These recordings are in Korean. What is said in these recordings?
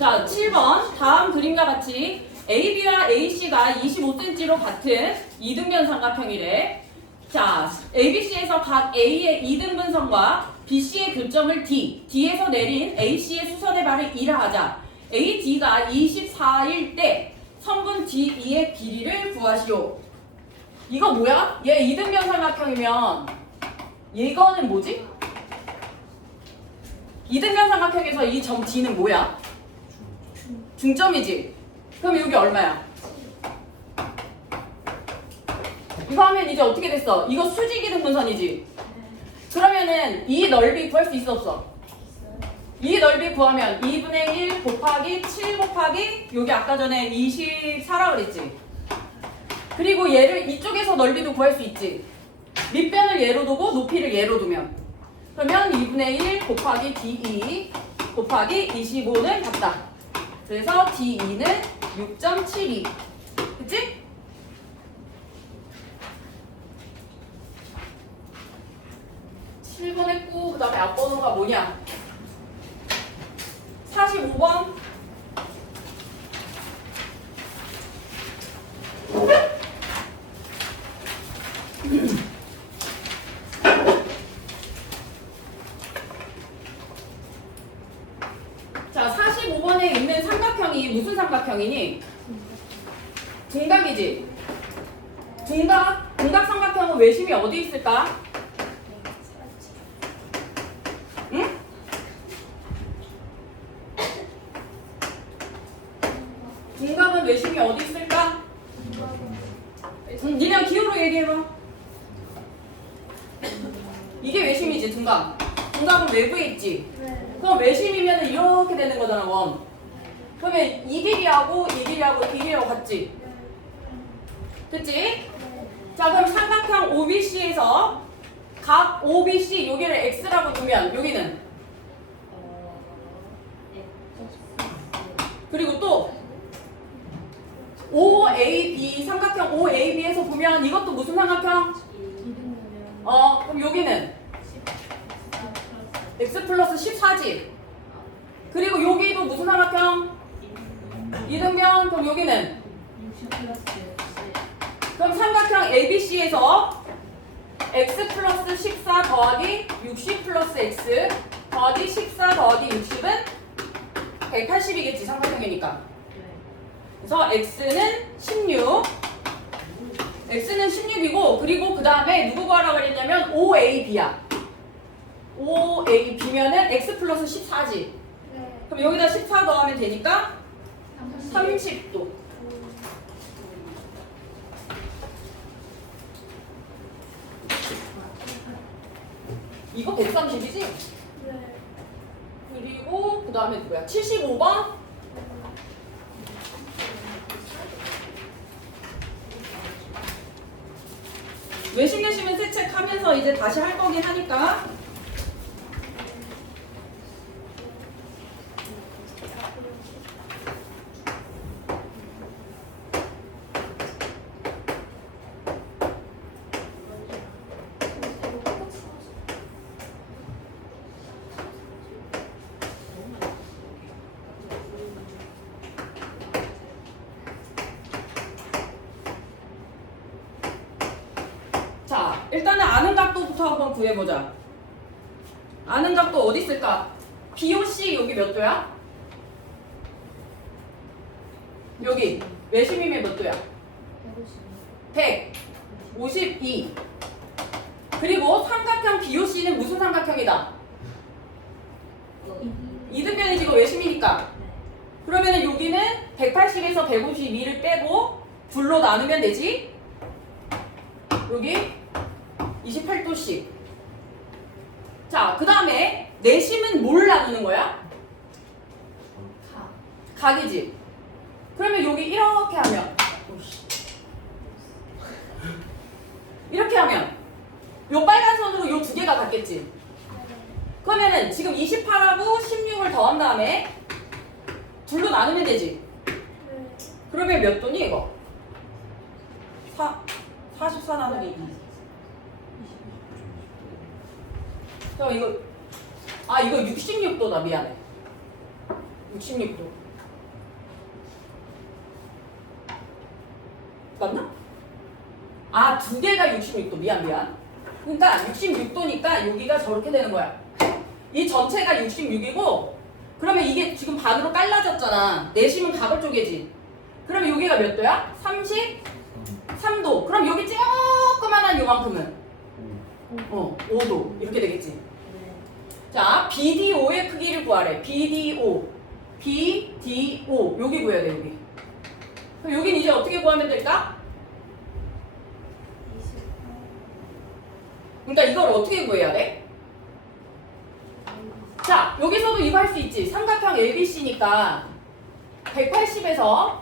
자, 7번. 다음 그림과 같이 AB와 AC가 25cm로 같은 이등변 삼각형이래. 자, ABC에서 각 A의 이등분선과 BC의 교점을 D, D에서 내린 AC의 수선의 발을 2라 하자. AD가 24일 때 선분 DE의 길이를 구하시오. 이거 뭐야? 얘 이등변 삼각형이면 이거는 뭐지? 이등변 삼각형에서 이 점 D는 뭐야? 중점이지? 그럼 여기 얼마야? 이거 하면 이제 어떻게 됐어? 이거 수직이등분선이지? 그러면은 이 넓이 구할 수 있어 없어? 이 넓이 구하면 2분의 1 곱하기 7 곱하기 여기 아까 전에 24라 그랬지? 그리고 얘를 이쪽에서 넓이도 구할 수 있지? 밑변을 얘로 두고 높이를 얘로 두면 그러면 2분의 1 곱하기 DE 곱하기 25는 같다. 그래서 DE는 6.72 그치? 칠 번 했고 그 다음에 앞번호가 뭐냐? 45번 자, 45번에 있는 삼각형이 무슨 삼각형이니? 둔각이지? 둔각 삼각형은 외심이 어디 있을까? 응? 둔각은 외심이 어디 있을까? 니네 기호로 얘기해봐. 이게 외심이지, 둔각. 둔각은 외부에 있지? 그럼 외심이면 이렇게 되는 거잖아, 원. 그러면 이 길이하고 이 길이하고 이 길이하고 같지? 됐지? 자, 그럼 삼각형 OBC에서 각 OBC 여기를 X라고 두면 여기는 그리고 또 OAB 삼각형 OAB에서 보면 이것도 무슨 삼각형? 그럼 여기는 X 플러스 14지. 그리고 여기도 무슨 삼각형? 이등변. 그럼 여기는 그럼 삼각형 ABC에서 X 플러스 14 더하기 60 플러스 X 더하기 14 더하기 60은 180이겠지, 삼각형이니까. 그래서 X는 16 X는 16이고 그리고 그 다음에 누구 구하라고 그랬냐면 OAB야. OAB면은 X 플러스 14지. 그럼 여기다 14 더하면 되니까 30도. 이거 130이지? 그리고 그 다음에 뭐야? 75번? 외심 내시면 새 책 하면서 이제 다시 할 거긴 하니까. 자, 일단은 아는 각도부터 한번 구해보자. 아는 각도 어디 있을까? BOC 여기 몇 도야? 여기 외심이면 몇 도야? 152. 그리고 삼각형 BOC는 무슨 삼각형이다? 이등변이지, 이거 외심이니까. 그러면은 여기는 180에서 152를 빼고 둘로 나누면 되지? 여기 28도씩. 자, 그 다음에 내심은 뭘 나누는 거야? 각이지. 그러면 여기 이렇게 하면 이렇게 하면 요 빨간 선으로 요 두 개가 같겠지. 그러면은 지금 28하고 16을 더한 다음에 둘로 나누면 되지. 그러면 몇 도니 이거? 44 나누기 2. 이거 66도다. 미안해. 66도. 맞나? 아, 두 개가 66도. 미안. 그러니까 66도니까 여기가 저렇게 되는 거야. 이 전체가 66이고 그러면 이게 지금 반으로 깔라졌잖아. 내심은 각을 쪼개지. 그러면 여기가 몇 도야? 33도. 그럼 여기 조그만한 요만큼은 5도. 이렇게 되겠지. 자, BDO의 크기를 구하래. BDO. 여기 구해야 돼, 여기. 그럼 여긴 이제 어떻게 구하면 될까? 그러니까 이걸 어떻게 구해야 돼? 자, 여기서도 이거 할 수 있지. 삼각형 ABC니까 180에서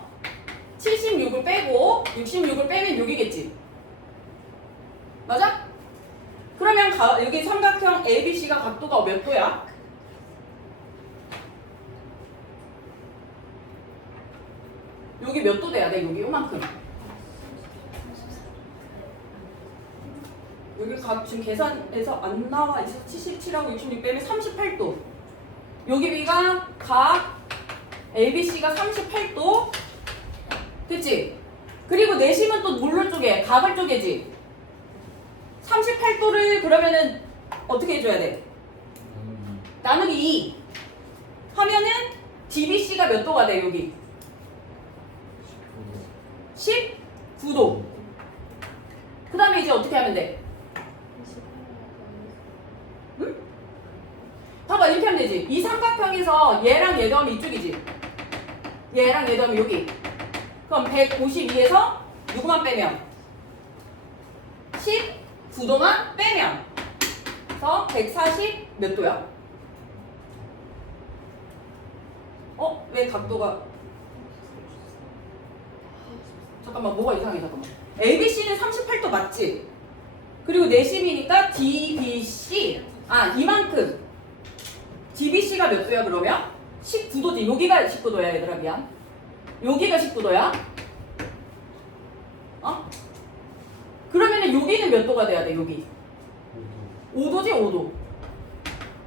76을 빼고 66을 빼면 6이겠지. 맞아? 그러면 여기 삼각형 ABC가 각도가 몇 도야? 여기 몇 도 돼야 돼? 여기 요만큼. 여기 지금 계산해서 안 나와 있어. 77하고 66 빼면 38도. 여기가 각 ABC가 38도. 됐지? 그리고 내심은 또 뭘로 쪼개? 각을 쪼개지. 38도를 그러면은 어떻게 해줘야 돼? 나누기 2 하면은 DBC가 몇 도가 돼? 여기 19도. 그 다음에 이제 어떻게 하면 돼? 응? 봐봐, 이렇게 하면 되지. 이 삼각형에서 얘랑 얘 더하면 이쪽이지. 얘랑 얘 더하면 여기. 그럼 152에서 누구만 빼면 19도만 빼면 그래서 140 몇 도야? 왜 각도가 잠깐만, 뭐가 이상해. 잠깐만. ABC는 38도 맞지? 그리고 내심이니까 DBC 이만큼. DBC가 몇 도야 그러면? 19도지. 여기가 19도야 얘들아. 미안. 여기가 19도야. 그러면은 여기는 몇 도가 돼야 돼? 여기 5도지. 5도.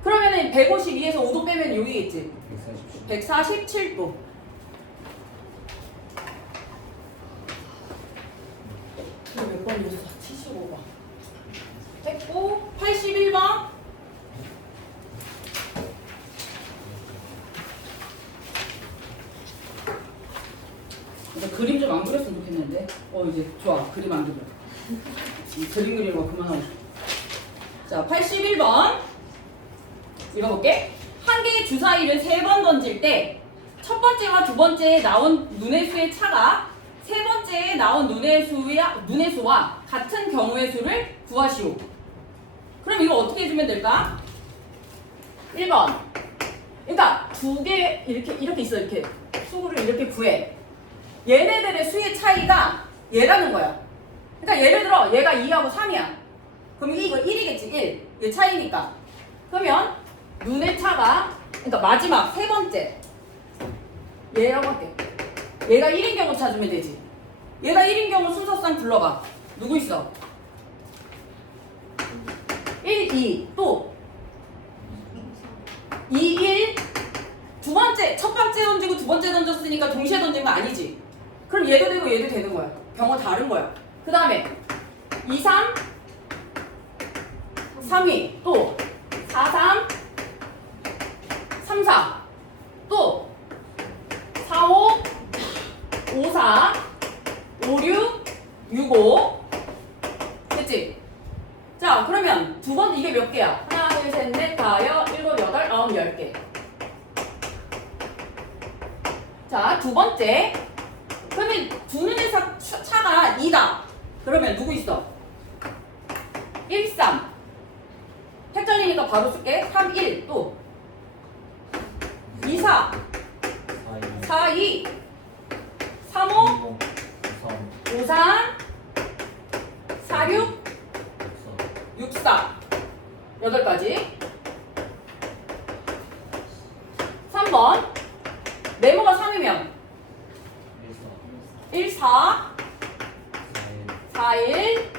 그러면은 152에서 5도 빼면 여기겠지. 147도. 몇 번이었어? 75번. 됐고 81번. 그림 좀 안 그렸으면 좋겠는데. 이제 좋아. 그림 안 그려. 그림 그리는 거 그만하고. 자, 81번. 읽어볼게. 한 개의 주사위를 3번 던질 때 첫 번째와 두 번째에 나온 눈의 수의 차가 세 번째에 나온 눈의 수와 같은 경우의 수를 구하시오. 그럼 이거 어떻게 해주면 될까? 1번. 그러니까 두 개 이렇게 있어. 이렇게 수를 이렇게 구해. 얘네들의 수의 차이가 얘라는 거야. 그러니까 예를 들어 얘가 2하고 3이야. 그럼 이거 1이겠지. 1. 얘 차이니까. 그러면 눈의 차가 그러니까 마지막 세 번째 얘라고 할게. 얘가 1인 경우 찾으면 되지. 얘가 1인 경우 순서상 불러봐. 누구 있어? 1, 2. 또 2, 1. 두 번째, 첫 번째 던지고 두 번째 던졌으니까 동시에 던진 거 아니지. 그럼 얘도 되고 얘도 되는 거야. 경우 다른 거야. 그 다음에 2, 3, 3위. 또 4, 3, 3, 4. 또 4, 5, 5, 4, 5, 6, 6, 5. 됐지? 자, 그러면 두 번 이게 몇 개야? 하나, 둘, 셋, 넷, 다, 여, 일곱, 여덟, 아홉, 10개. 자, 두 번째. 그러면 두 눈의 차가 2다. 그러면 누구 있어? 1, 3. 헷갈리니까 바로 쓸게. 3, 1. 또 2, 4. 4, 2. 3, 5. 5, 3. 4, 6. 6, 4. 8가지. 3번. 네모가 3이면 1, 4. 4, 1.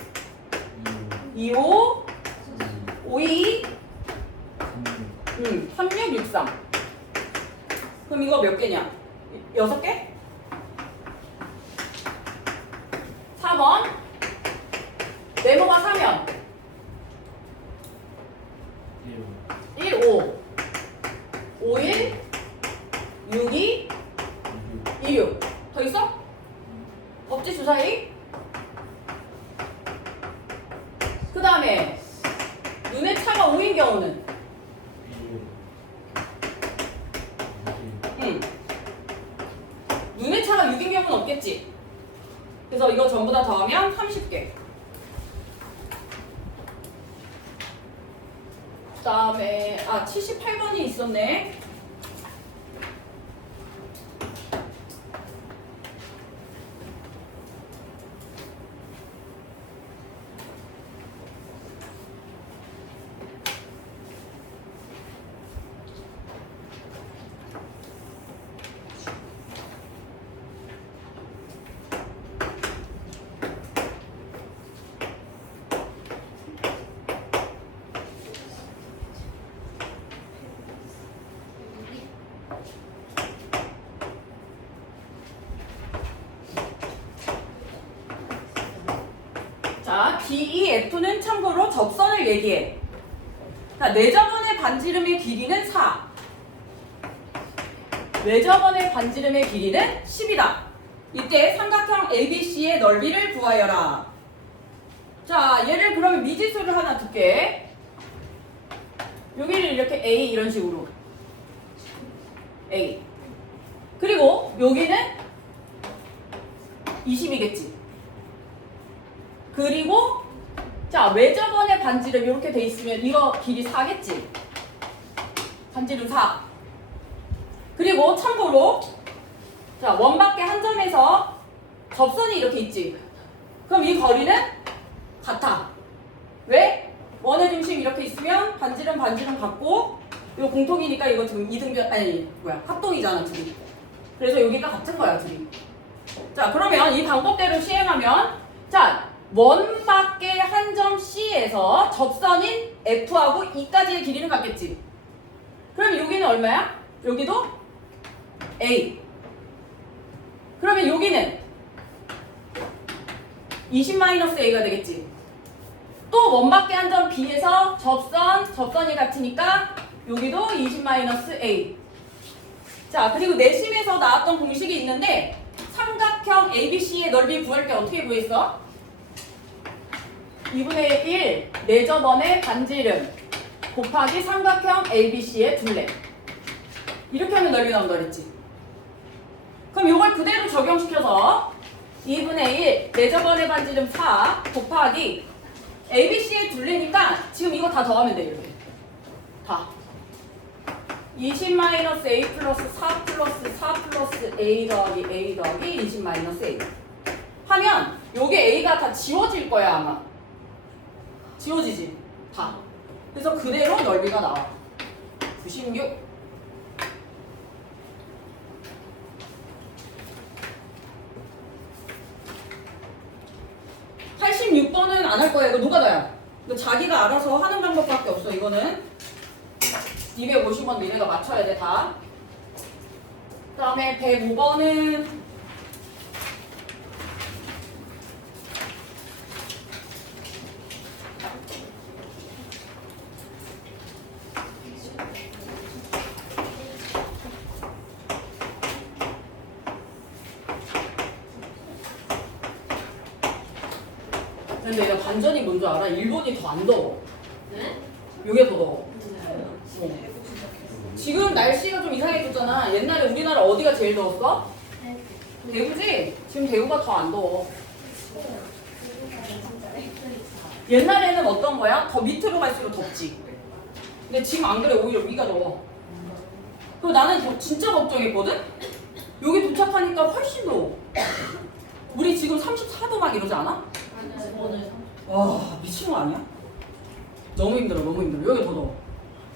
2, 5. 5, 2. 3, 6, 6, 3. 그럼 이거 몇 개냐? 6개? 4번 네모가 4면 1, 5 5, 1 6, 2 2, 6 더 있어? 없지 주사위? 그 다음에 눈의 차가 5인 경우는 눈의 차가 6인 경우는 없겠지. 그래서 이거 전부 다 더하면 30개. 그 다음에 78번이 있었네. 자, DEF는 참고로 접선을 얘기해. 자, 내접원의 반지름의 길이는 4. 외접원의 반지름의 길이는 10이다. 이때 삼각형 ABC의 넓이를 구하여라. 자, 얘를 그러면 미지수를 하나 둘게. 여기를 이렇게 A 이런 식으로. A. 그리고 여기는 20이겠지. 그리고 자 외접원의 반지름 이렇게 돼 있으면 이거 길이 4겠지. 반지름 4. 그리고 참고로 자 원밖에 한 점에서 접선이 이렇게 있지. 그럼 이 거리는 같아. 왜? 원의 중심 이렇게 있으면 반지름 같고 이거 공통이니까 이거 지금 이등변 합동이잖아 둘이. 그래서 여기가 같은 거야 둘이. 자 그러면 이 방법대로 시행하면 자 원 밖의 한 점 C에서 접선인 F하고 E까지의 길이는 같겠지. 그럼 여기는 얼마야? 여기도 A. 그러면 여기는 20-A가 되겠지. 또 원 밖의 한 점 B에서 접선이 같으니까 여기도 20-A. 자 그리고 내심에서 나왔던 공식이 있는데 삼각형 ABC의 넓이 구할 때 어떻게 구했어? 2분의 1 내접원의 반지름 곱하기 삼각형 ABC의 둘레. 이렇게 하면 넓이 나온다 그랬지. 그럼 이걸 그대로 적용시켜서 2분의 1 내접원의 반지름 4 곱하기 ABC의 둘레니까 지금 이거 다 더하면 돼 이렇게. 다 20-A 플러스 4 플러스 4 플러스 A 더하기 A 더하기 20-A 하면 요게 A가 다 지워질 거야 아마. 지워지지? 다. 그래서 그대로 넓이가 나와. 96. 86번은 안 할 거야. 이거 노가다야. 이거 자기가 알아서 하는 방법밖에 없어. 이거는 250원 니네가 맞춰야 돼 다. 그 다음에 105번은 근데 내가 반전이 뭔 줄 알아? 일본이 더 안 더워. 네? 이게 더 더워. 지금 날씨가 좀 이상해졌잖아. 옛날에 우리나라 어디가 제일 더웠어? 대구지? 지금 대구가 더 안 더워. 옛날에는 어떤 거야? 더 밑으로 갈수록 덥지. 근데 지금 안 그래. 오히려 위가 더워. 그리고 나는 진짜 걱정했거든? 여기 도착하니까 훨씬 더워. 우리 지금 34도 막 이러지 않아? 와 미친 거 아니야? 너무 힘들어 너무 힘들어. 여기 더 더워.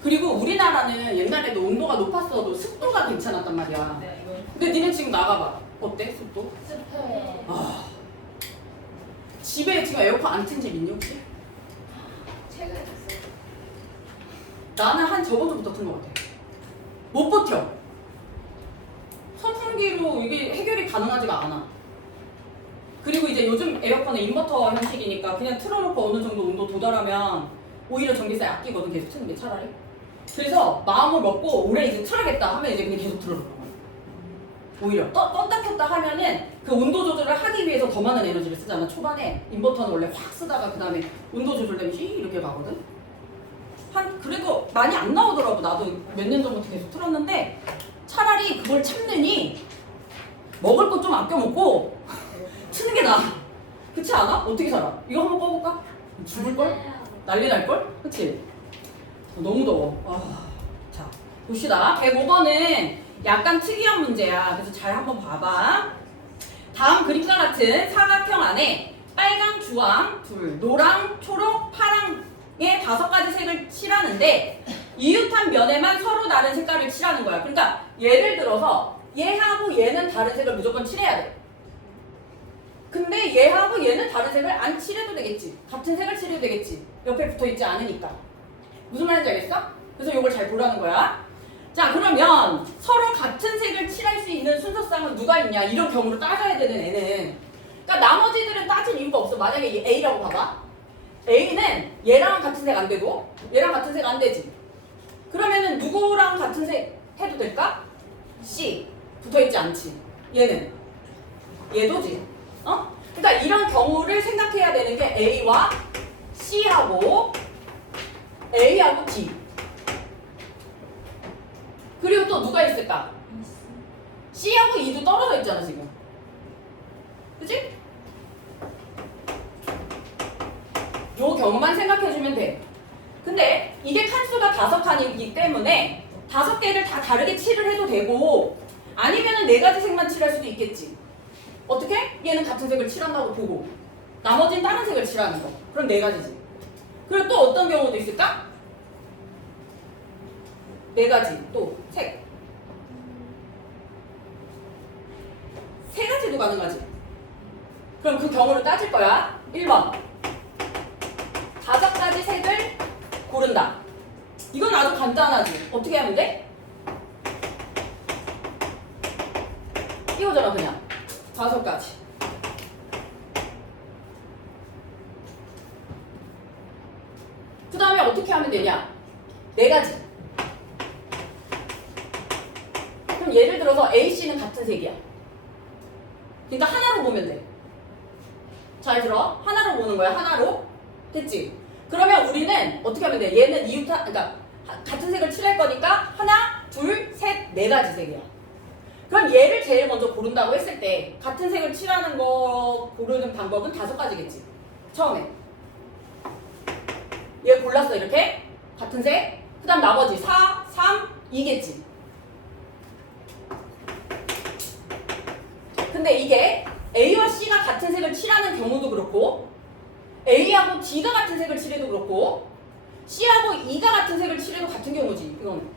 그리고 우리나라는 옛날에도 온도가 높았어도 습도가 괜찮았단 말이야. 근데 니네 지금 나가봐. 어때 습도? 습해. 아 집에 지금 에어컨 안 튼 집 있니 혹시? 최근에 됐어요. 나는 한 저번 주부터 튼 것 같아. 못 버텨. 선풍기로 이게 해결이 가능하지가 않아. 그리고 이제 요즘 에어컨은 인버터 형식이니까 그냥 틀어놓고 어느 정도 온도 도달하면 오히려 전기세 아끼거든, 계속 트는 게 차라리. 그래서 마음을 먹고 올해 이제 틀어야겠다 하면 이제 그냥 계속 틀어놓는 거야. 오히려 껐다 켰다 하면은 그 온도 조절을 하기 위해서 더 많은 에너지를 쓰잖아. 초반에 인버터는 원래 확 쓰다가 그 다음에 온도 조절되면 이렇게 가거든. 그래도 많이 안 나오더라고. 나도 몇 년 전부터 계속 틀었는데 차라리 그걸 참느니 먹을 거 좀 아껴 먹고 트는 게 나아. 그렇지 않아? 어떻게 살아? 이거 한번 꺼볼까? 죽을걸? 난리 날걸? 그치? 너무 더워. 자, 봅시다. 105번은 약간 특이한 문제야. 그래서 잘 한번 봐봐. 다음 그림과 같은 사각형 안에 빨강, 주황, 둘, 노랑, 초록, 파랑의 5가지 색을 칠하는데 이웃한 면에만 서로 다른 색깔을 칠하는 거야. 그러니까 예를 들어서 얘하고 얘는 다른 색을 무조건 칠해야 돼. 근데 얘하고 얘는 다른 색을 안 칠해도 되겠지. 같은 색을 칠해도 되겠지. 옆에 붙어있지 않으니까. 무슨 말인지 알겠어? 그래서 이걸 잘 보라는 거야. 자, 그러면 서로 같은 색을 칠할 수 있는 순서상은 누가 있냐? 이런 경우로 따져야 되는 애는. 그러니까 나머지들은 따질 이유가 없어. 만약에 얘 A라고 봐봐. A는 얘랑 같은 색 안 되고 얘랑 같은 색 안 되지. 그러면은 누구랑 같은 색 해도 될까? C. 붙어있지 않지. 얘는. 얘도지. 어? 그러니까 이런 경우를 생각해야 되는 게 A와 C하고 A하고 D. 그리고 또 누가 있을까? C하고 E도 떨어져 있잖아 지금. 그치? 요 경우만 생각해주면 돼. 근데 이게 칸수가 5칸이기 때문에 5개를 다 다르게 칠을 해도 되고 아니면은 4가지 색만 칠할 수도 있겠지. 어떻게? 얘는 같은 색을 칠한다고 보고 나머지는 다른 색을 칠하는 거. 그럼 4가지지. 그리고 또 어떤 경우도 있을까? 4가지 또 색. 3가지도 가능하지. 그럼 그 경우를 따질 거야. 1번 5가지 색을 고른다. 이건 아주 간단하지. 어떻게 하면 돼? 이거잖아 그냥. 5가지. 그 다음에 어떻게 하면 되냐? 4가지. 그럼 예를 들어서 A, C는 같은 색이야. 그러니까 하나로 보면 돼. 잘 들어. 하나로 보는 거야. 하나로. 됐지? 그러면 우리는 어떻게 하면 돼? 얘는 그러니까 같은 색을 칠할 거니까 하나, 둘, 셋, 4가지 색이야. 그럼 얘를 제일 먼저 고른다고 했을 때 같은 색을 칠하는 거 고르는 방법은 5가지겠지. 처음에 얘 골랐어 이렇게 같은 색. 그 다음 나머지 4, 3, 2겠지. 근데 이게 A와 C가 같은 색을 칠하는 경우도 그렇고 A하고 D가 같은 색을 칠해도 그렇고 C하고 E가 같은 색을 칠해도 같은 경우지. 이거는.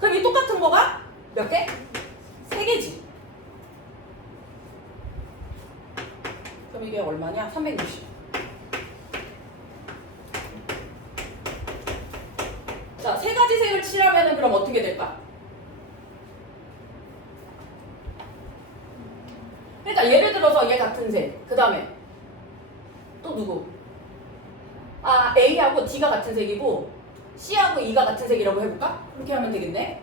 그럼 이 똑같은 거가 몇 개? 3개지. 그럼 이게 얼마냐? 360. 자, 3가지 색을 칠하면은 그럼 어떻게 될까? 그러니까 예를 들어서 얘 같은 색, 그 다음에 또 누구? A하고 D가 같은 색이고 C하고 E가 같은 색이라고 해볼까? 그렇게 하면 되겠네.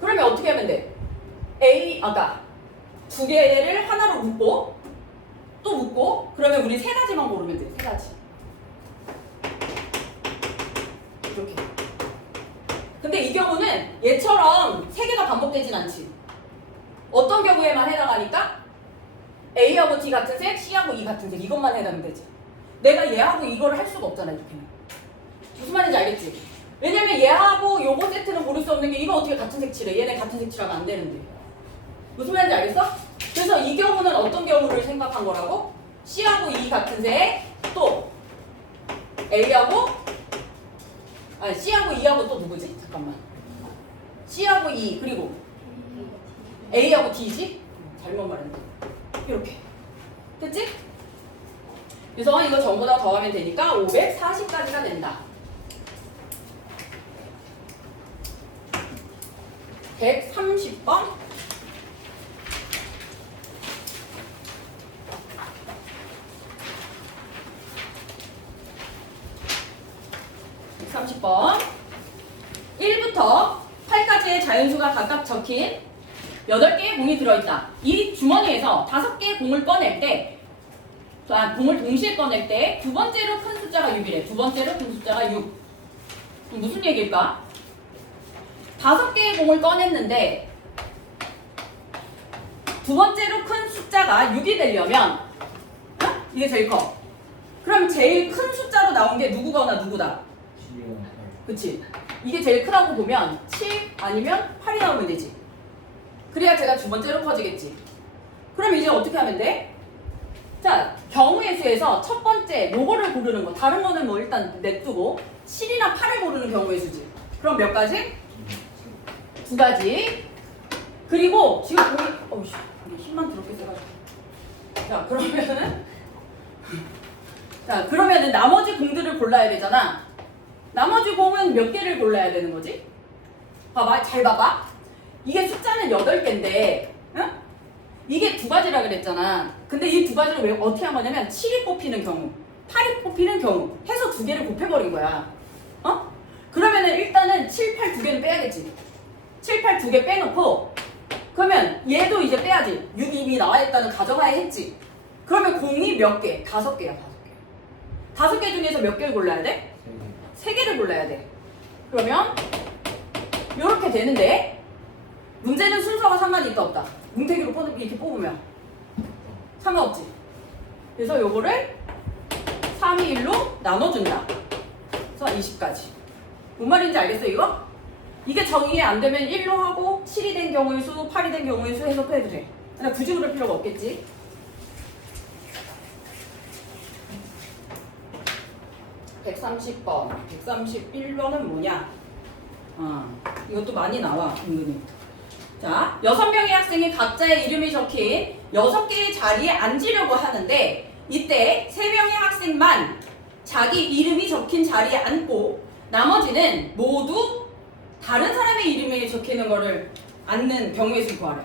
그러면 어떻게 하면 돼? 아까 2개를 하나로 묶고 또 묶고 그러면 우리 3가지만 고르면 돼. 3가지. 이렇게. 근데 이 경우는 얘처럼 3개가 반복되진 않지. 어떤 경우에만 해당하니까 A하고 D 같은 색, C하고 E 같은 색 이것만 해당되지. 내가 얘하고 이거를 할 수가 없잖아 이렇게는. 무슨 말인지 알겠지? 왜냐면 얘하고 요거 세트는 고를 수 없는 게 이거 어떻게 같은 색 칠해? 얘네 같은 색 칠하면 안 되는데. 무슨 말인지 알겠어? 그래서 이 경우는 어떤 경우를 생각한 거라고? C하고 E 같은 색, 또 A하고 C하고 E하고 또 누구지? 잠깐만. C하고 E 그리고 A하고 D지? 잘못 말했네. 이렇게. 됐지? 그래서 이거 전부 다 더하면 되니까 540까지가 된다. 130번 130번 1부터 8까지의 자연수가 각각 적힌 8개의 공이 들어있다. 이 주머니에서 5개의 공을 꺼낼 때 공을 동시에 꺼낼 때 두 번째로 큰 숫자가 6이래. 두 번째로 큰 숫자가 6. 그럼 무슨 얘기일까? 5개의 공을 꺼냈는데 두 번째로 큰 숫자가 6이 되려면 이게 제일 커. 그럼 제일 큰 숫자로 나온 게 누구거나 누구다? 그치? 이게 제일 크다고 보면 7 아니면 8이 나오면 되지. 그래야 제가 두 번째로 커지겠지. 그럼 이제 어떻게 하면 돼? 자, 경우의 수에서 첫 번째 요거를 고르는 거. 다른 거는 뭐 일단 냅두고 7이나 8을 고르는 경우의 수지. 그럼 몇 가지? 2가지. 그리고 지금 공이 어우씨 힘만 들었게 세가지고. 자 그러면은 나머지 공들을 골라야 되잖아. 나머지 공은 몇 개를 골라야 되는 거지? 봐봐, 잘 봐봐. 이게 숫자는 8개인데, 응? 이게 2가지라 그랬잖아. 근데 이 2가지를 왜 어떻게 한 거냐면 7이 뽑히는 경우, 8이 뽑히는 경우 해서 2개를 곱해버린 거야. 어? 그러면은 일단은 7, 8 2개는 빼야겠지. 7, 8 2개 빼놓고 그러면 얘도 이제 빼야지. 6이 이미 나와 있다는 가정하에 했지. 그러면 공이 몇 개? 5개야, 5개. 5개 중에서 몇 개를 골라야 돼? 3개를 골라야 돼. 그러면 이렇게 되는데 문제는 순서가 상관이 있다 없다. 뭉태기로 이렇게 뽑으면 상관없지. 그래서 요거를 3, 2, 1로 나눠준다. 그래서 20까지. 뭔 말인지 알겠어 이거? 이게 정의 안 되면 1로 하고 7이 된 경우의 수, 8이 된 경우의 수 해서 빼도 돼. 그냥 굳이 그럴 필요가 없겠지. (130번) 131번은 뭐냐? 이것도 많이 나와 은근히. 자, 6명의 학생이 각자의 이름이 적힌 6개의 자리에 앉으려고 하는데 이때 3명의 학생만 자기 이름이 적힌 자리에 앉고 나머지는 모두 다른 사람의 이름이 적히는 거를 앉는 경우의 수 구하래.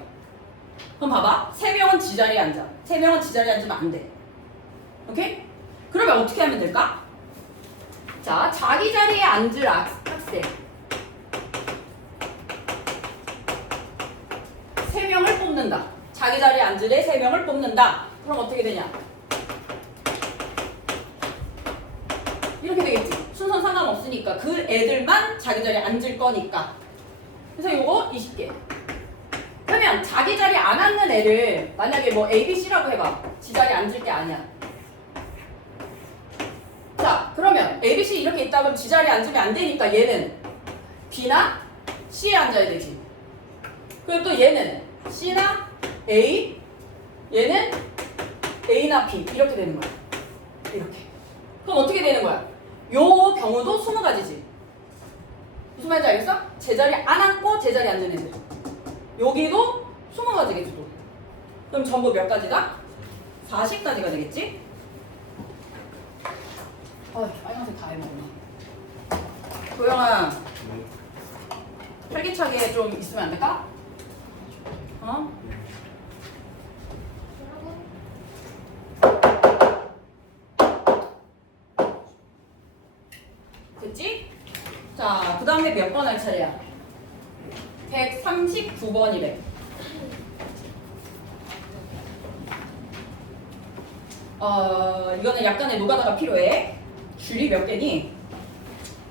그럼 봐봐. 3명은 지자리에 앉아. 3명은 지자리에 앉으면 안 돼. 오케이? 그러면 어떻게 하면 될까? 자, 자기 자리에 앉을 학생 3명을 뽑는다. 자기 자리에 앉을 애 3명을 뽑는다. 그럼 어떻게 되냐? 이렇게 되겠지. 순서는 상관없으니까 그 애들만 자기 자리에 앉을 거니까. 그래서 요거 20개. 그러면 자기 자리에 안 앉는 애를 만약에 뭐 A, B, C라고 해봐. 지 자리에 앉을 게 아니야. 자, 그러면 A, B, C 이렇게 있다 그러면 지 자리에 앉으면 안 되니까 얘는 B나 C에 앉아야 되지. 그리고 또 얘는 C나 A, 얘는 A나 B 이렇게 되는 거야. 이렇게. 그럼 어떻게 되는 거야? 요 경우도 20가지지. 무슨 말인지 알겠어? 제자리에 안 앉고 제자리에 앉는 애들. 여기도 20가지겠지 또. 그럼 전부 몇 가지다? 40가지가 되겠지? 빨간색 다 해먹구나. 도영아, 활기차게 좀 있으면 안 될까? 어? 됐지? 자, 그 다음에 몇 번 할 차례야? 139번이래. 이거는 약간의 노가다가 필요해. 줄이 몇 개니?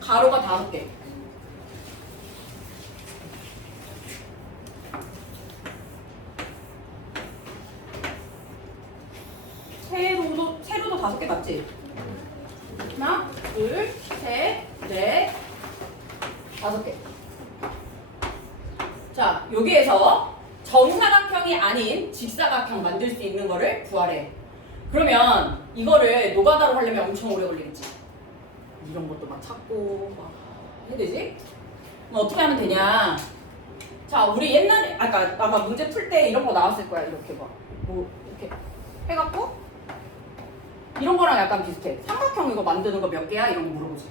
가로가 5개. 세로도 5개 맞지? 하나, 둘, 셋, 넷, 5개. 자, 여기에서 정사각형이 아닌 직사각형 만들 수 있는 거를 구하래. 그러면 이거를 노가다로 하려면 엄청 오래 걸리겠지. 이런 것도 막 찾고 막 해야 되지? 그럼 어떻게 하면 되냐? 자, 우리 옛날에 아마 문제 풀 때 이런 거 나왔을 거야. 이렇게 막 뭐 이렇게 해갖고 이런 거랑 약간 비슷해. 삼각형 이거 만드는 거 몇 개야? 이런 거 물어보지.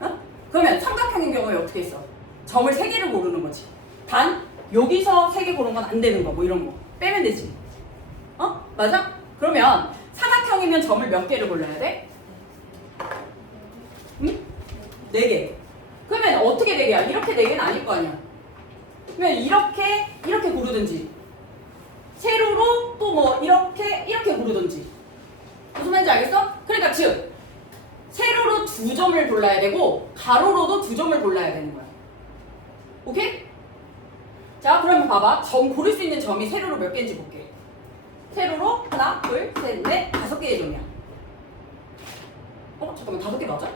어? 그러면 삼각형인 경우에 어떻게 했어? 점을 3개를 고르는 거지. 단 여기서 3개 고른 건 안 되는 거. 뭐 이런 거 빼면 되지. 어? 맞아? 그러면 삼각형이면 점을 몇 개를 골라야 돼? 응? 4개. 그러면 어떻게 4개야? 이렇게 4개는 아닐 거 아니야. 그러면 이렇게 고르든지 세로로 또 뭐 이렇게 고르든지. 무슨 말인지 알겠어? 그러니까 즉 세로로 2점을 골라야 되고 가로로도 2점을 골라야 되는 거야. 오케이? 자, 그러면 봐봐. 점 고를 수 있는 점이 세로로 몇 개인지 볼게. 세로로 하나, 둘, 셋, 넷, 5개의 점이야. 잠깐만, 5개 맞아?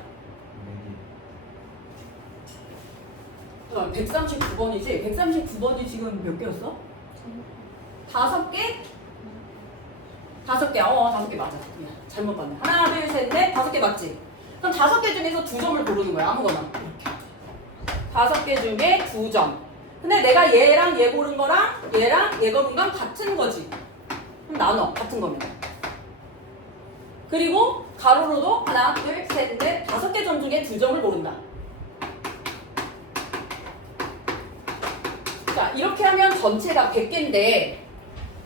139번이지? 139번이 지금 몇 개였어? 5개? 5개, 5개 맞아. 미안, 잘못 봤네. 하나, 둘, 셋, 넷, 5개 맞지? 그럼 5개 중에서 2점을 고르는 거야, 아무거나. 이렇게. 5개 중에 2점. 근데 내가 얘랑 얘 고른 거랑 얘랑 얘 고른 건 같은 거지. 그럼 나눠, 같은 거면. 그리고 가로로도 하나, 둘, 셋, 넷, 5개 점 중에 2점을 고른다. 자, 이렇게 하면 전체가 100개인데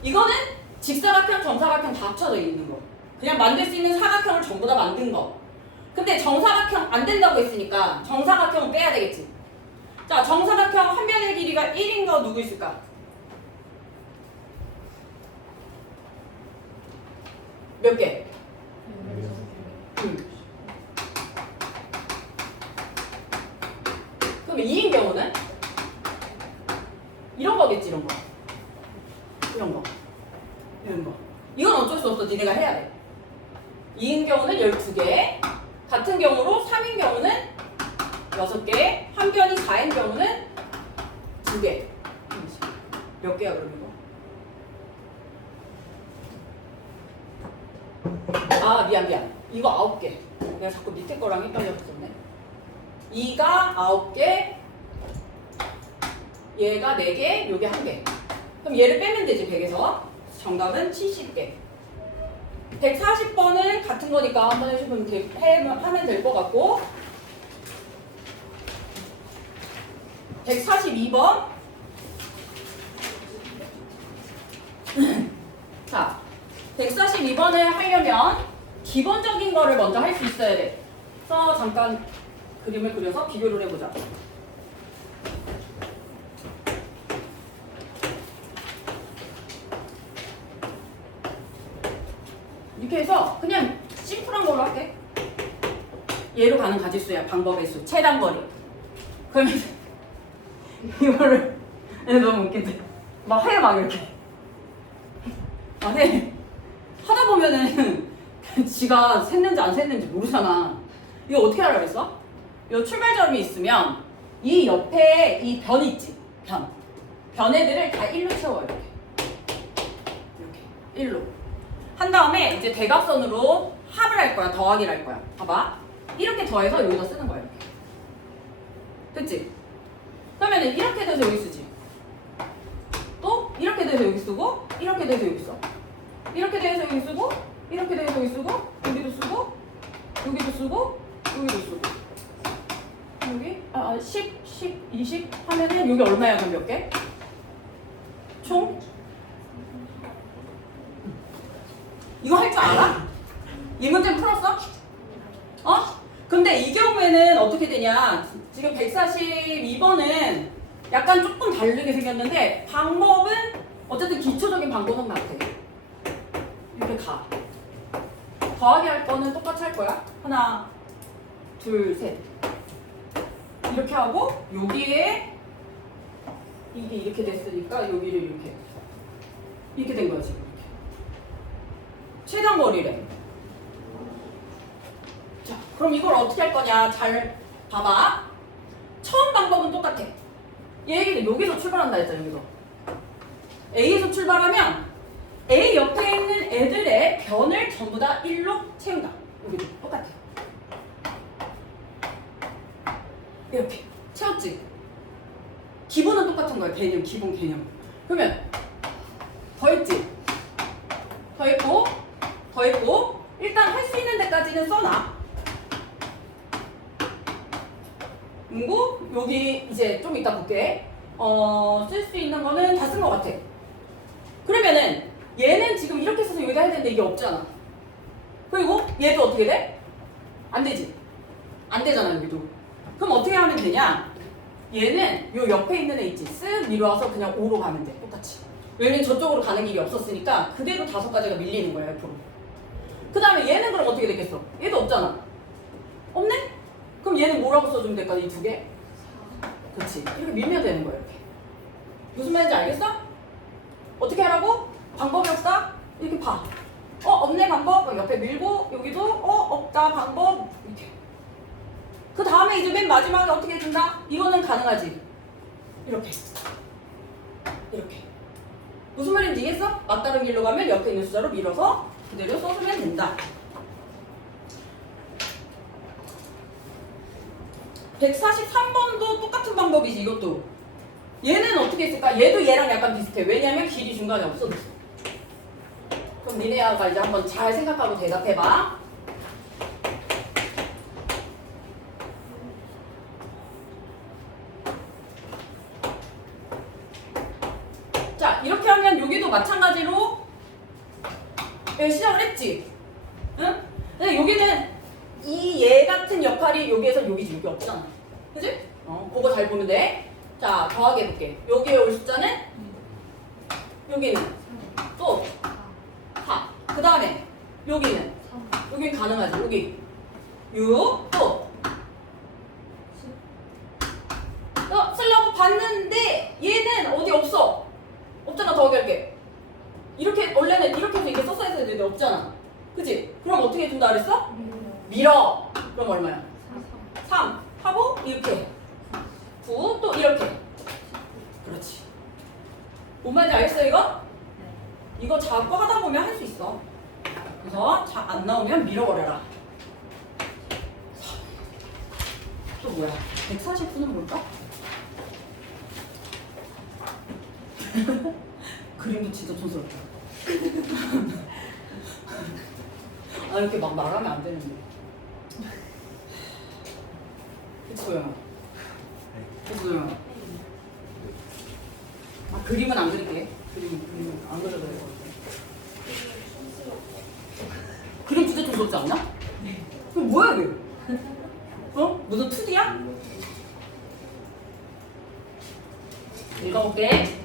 이거는 직사각형, 정사각형 다 합쳐져 있는 거. 그냥 만들 수 있는 사각형을 전부 다 만든 거. 근데 정사각형 안 된다고 했으니까 정사각형은 빼야 되겠지. 자, 정사각형 한 면의 길이가 1인 거 누구 있을까? 몇 개? 그럼 2인 경우는? 이런 거겠지, 이런 거. 이런 거. 이런 거. 이건 어쩔 수 없어. 니네가 해야 돼. 2인 경우는 12개. 같은 경우로 3인 경우는 6개. 한 변이 4인 경우는 2개. 몇 개야, 그럼 이거? 아, 미안. 이거 9개. 내가 자꾸 밑에 거랑 헷갈렸었네. 2가 9개. 얘가 4개, 요게 1개. 그럼 얘를 빼면 되지, 100에서. 정답은 70개. 140번은 같은 거니까 한번 하면 될 것 같고. 142번. 자, 142번을 하려면 기본적인 거를 먼저 할 수 있어야 돼. 그래서 잠깐 그림을 그려서 비교를 해보자. 이렇게 해서 그냥 심플한 걸로 할게. 얘로 가는 가지수야. 방법의 수. 최단거리. 그러면 이거를 너무 웃긴데. 막 해, 막 이렇게. 막 해. 하다 보면은 지가 샜는지 안 샜는지 모르잖아. 이거 어떻게 하라고 했어? 이 출발점이 있으면 이 옆에 이 변 있지? 변 애들을 다 1로 채워요. 이렇게 1로. 한 다음에 이제 대각선으로 합을 할 거야. 더하기를 할 거야. 봐봐. 이렇게 더해서 여기다 쓰는 거야. 이렇게. 됐지? 그러면은 이렇게 돼서 여기 쓰지. 또 이렇게 돼서 여기 쓰고 이렇게 돼서 여기 써. 이렇게 돼서 여기 쓰고 이렇게 돼서 여기 쓰고 여기도 쓰고 여기도 쓰고 여기도 쓰고 여기 10, 20 하면은 여기 얼마야? 그럼 몇 개? 총? 이거 할 줄 알아? 이 문제 풀었어? 근데 이 경우에는 어떻게 되냐? 지금 142번은 약간 조금 다르게 생겼는데 방법은 어쨌든 기초적인 방법은 같아. 이렇게 가. 더하기 할 거는 똑같이 할 거야. 하나, 둘, 셋. 이렇게 하고 여기에 이게 이렇게 됐으니까 여기를 이렇게 된 거야 지금. 이렇게. 최단 거리래. 자, 그럼 이걸 어떻게 할 거냐? 잘 봐봐. 처음 방법은 똑같아. 얘기는 여기서 출발한다 했잖아. 여기서 A에서 출발하면 A 옆에 있는 애들의 변을 전부 다 1로 채운다. 여기도 똑같아. 이렇게 채웠지? 기본은 똑같은 거야. 개념, 기본 개념. 그러면 더했지? 더했고 일단 할 수 있는 데까지는 써놔. 그리고 여기 이제 좀 이따 볼게. 쓸 수 있는 거는 다 쓴 것 같아. 그러면은 얘는 지금 이렇게 써서 여기다 해야 되는데 이게 없잖아. 그리고 얘도 어떻게 돼? 안 되지? 안 되잖아. 여기도 그럼 어떻게 하면 되냐? 얘는 요 옆에 있는 애 있지. 쓱 밀어와서 그냥 5로 가면 돼. 똑같이. 왜냐면 저쪽으로 가는 길이 없었으니까 그대로 5가지가 밀리는 거야, 옆으로. 그 다음에 얘는 그럼 어떻게 되겠어? 얘도 없잖아. 없네? 그럼 얘는 뭐라고 써주면 될까? 이 2개? 그렇지. 이렇게 밀면 되는 거야, 이렇게. 무슨 말인지 알겠어? 어떻게 하라고? 방법이 없다? 이렇게 봐. 없네 방법? 그럼 옆에 밀고 여기도 없다 방법 이렇게. 그 다음에 이제 맨 마지막에 어떻게 해준다? 이거는 가능하지. 이렇게. 이렇게. 무슨 말인지 이해했어? 막다른 길로 가면 옆에 있는 숫자로 밀어서 그대로 써주면 된다. 143번도 똑같은 방법이지, 이것도. 얘는 어떻게 했을까? 얘도 얘랑 약간 비슷해. 왜냐면 길이 중간에 없어졌어. 그럼 니네가 이제 한번 잘 생각하고 대답해봐. 자, 이렇게 하면 여기도 마찬가지로 시작을 했지. 응? 근데 여기는 이 얘 같은 역할이 여기에서 여기지, 여기 없잖아. 그지? 그거 잘 보면 돼. 자, 더하기 해볼게. 여기에 올 숫자는 여기는 또 4. 그 다음에 여기는 여기 가능하지. 여기 6 또 쓰려고 봤는데 얘는 어디 없어. 없잖아. 더하기 할게. 이렇게 원래는 이렇게 해서 이렇게 썼어야 되는데 없잖아. 그치? 그럼 어떻게 해준다 그랬어? 밀어. 그럼 얼마야? 3 하고 이렇게 9 또 이렇게. 그렇지. 뭔 말인지 알겠어 이거? 이거 자꾸 하다 보면 할 수 있어. 그래서 잘 안 나오면 밀어버려라. 또 뭐야? 149는 뭘까? 그림도 진짜 촌스럽다. 아 이렇게 막 말하면 안 되는데. 그치 도영아? 그치 도영아? 아 그림은 안 그릴게. 그림은 안 그려도 될 것 같아. 그림 진짜 촌스럽지 않나? 그럼 뭐야 이게? 무슨 2D야? 읽어볼게.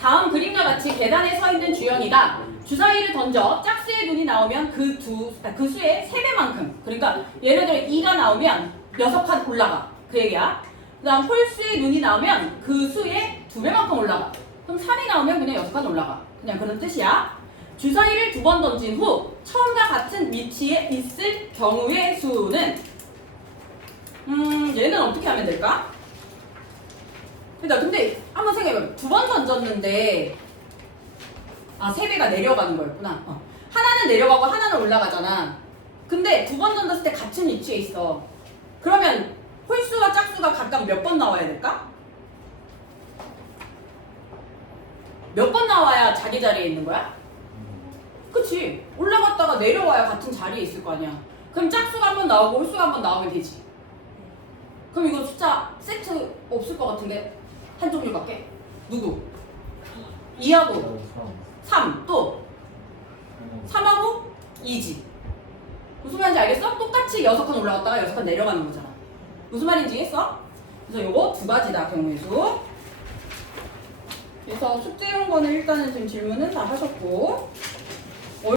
다음 그림과 같이 계단에 서 있는 주연이가 주사위를 던져 짝수의 눈이 나오면 그 수의 3배만큼, 그러니까 예를 들어 2가 나오면 6칸 올라가. 그 얘기야. 그 다음 홀수의 눈이 나오면 그 수의 2배만큼 올라가. 그럼 3이 나오면 그냥 6칸 올라가. 그냥 그런 뜻이야. 주사위를 2번 던진 후 처음과 같은 위치에 있을 경우의 수는 얘는 어떻게 하면 될까? 그러니까 근데 한번 생각해봐. 2번 던졌는데 3배가 내려가는 거였구나. 하나는 내려가고 하나는 올라가잖아. 근데 2번 던졌을 때 같은 위치에 있어. 그러면 홀수와 짝수가 각각 몇 번 나와야 될까? 몇 번 나와야 자기 자리에 있는 거야? 그치. 올라갔다가 내려와야 같은 자리에 있을 거 아니야. 그럼 짝수가 한 번 나오고 홀수가 한 번 나오면 되지. 그럼 이거 숫자 세트 없을 것 같은데? 한 종류밖에? 누구? 2하고 3 또 3하고 2지. 무슨 말인지 알겠어? 똑같이 6칸 올라갔다가 6칸 내려가는 거잖아. 무슨 말인지 이해했어? 그래서 요거 2가지다 경우의 수. 그래서 숙제용 거는 일단은 지금 질문은 다 하셨고